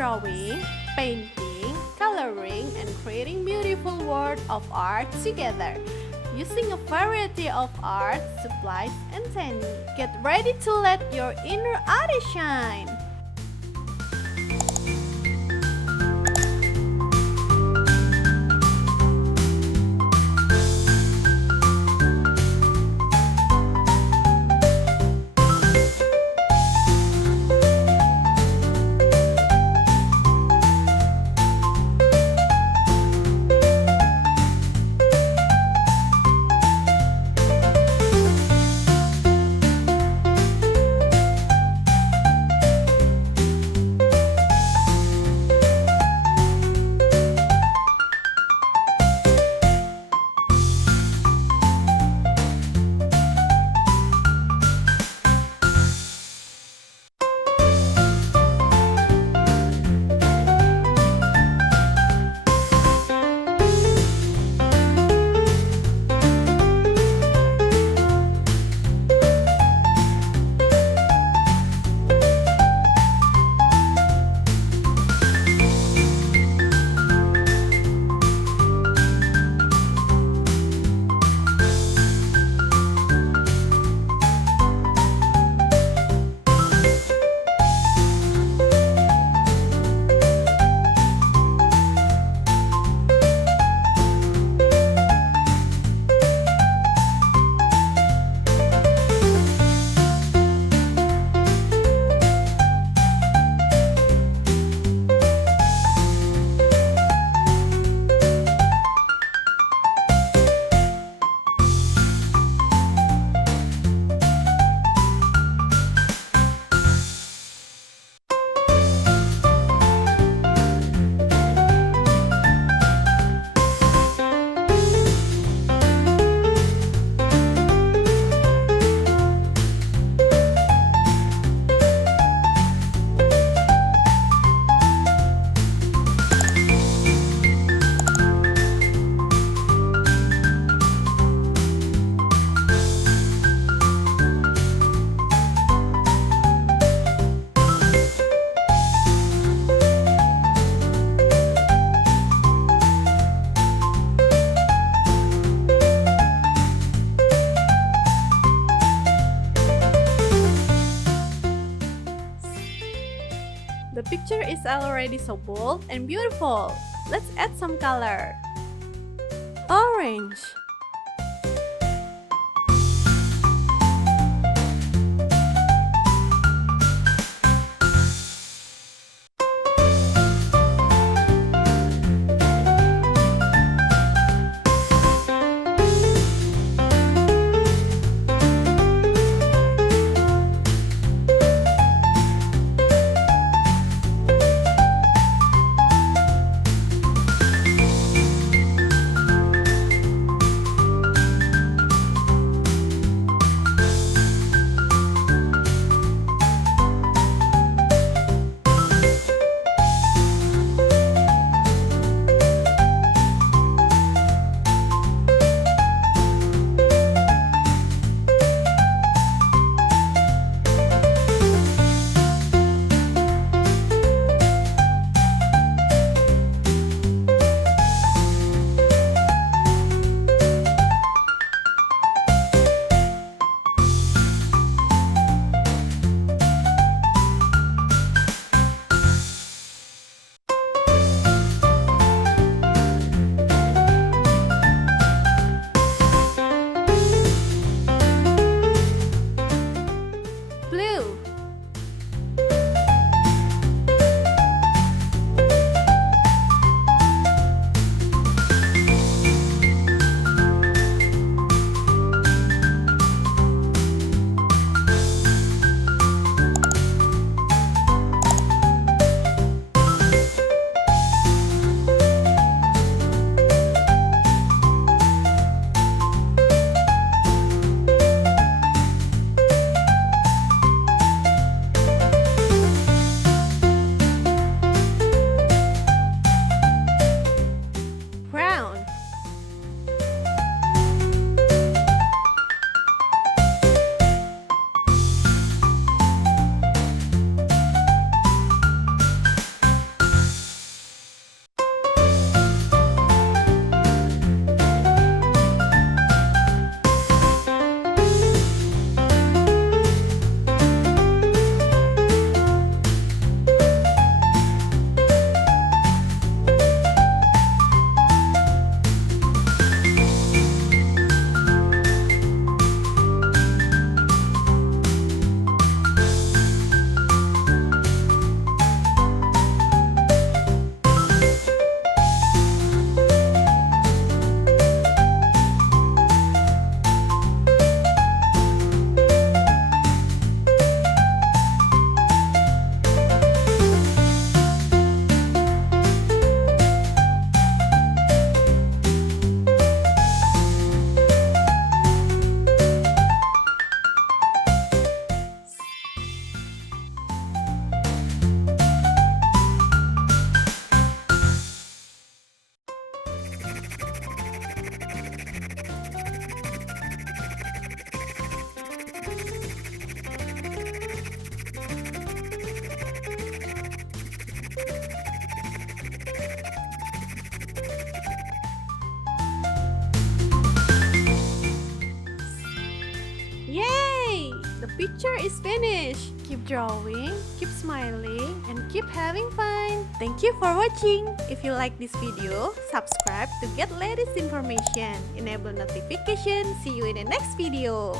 drawing, painting, coloring, and creating beautiful world of art together. Using a variety of art, supplies, and techniques. Get ready to let your inner artist shine! The picture is already so bold and beautiful. Let's add some color. Orange. picture is finished. Keep drawing, keep smiling, and keep having fun. Thank you for watching. If you like this video, subscribe to get latest information. Enable notification. See you in the next video.